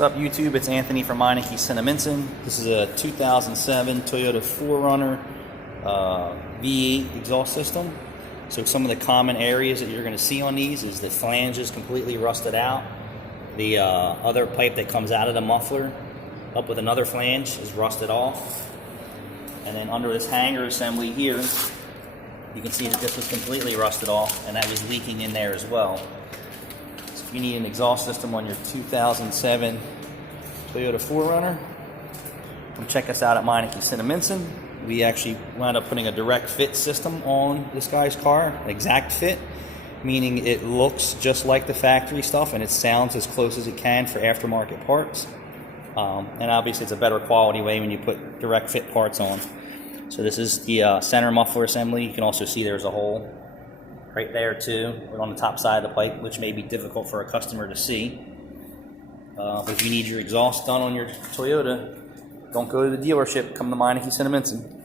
What's up, YouTube? It's Anthony from Meineke Cinnaminson. This is a 2007 Toyota 4runner V8 exhaust system. So some of the common areas that you're going to see on these is the flange is completely rusted out. The other pipe that comes out of the muffler up with another flange is rusted off. And then under this hanger assembly here, you can see that this was completely rusted off, and that was leaking in there as well. So if you need an exhaust system on your 2007 Toyota 4runner, come check us out at Meineke Cinnaminson. We actually wound up putting a direct fit system on this guy's car, exact fit, meaning it looks just like the factory stuff and it sounds as close as it can for aftermarket parts. And obviously it's a better quality way when you put direct fit parts on. So this is the center muffler assembly. You can also see there's a hole right there too, on the top side of the pipe, which may be difficult for a customer to see. But if you need your exhaust done on your Toyota, don't go to the dealership, come to Meineke Cinnaminson.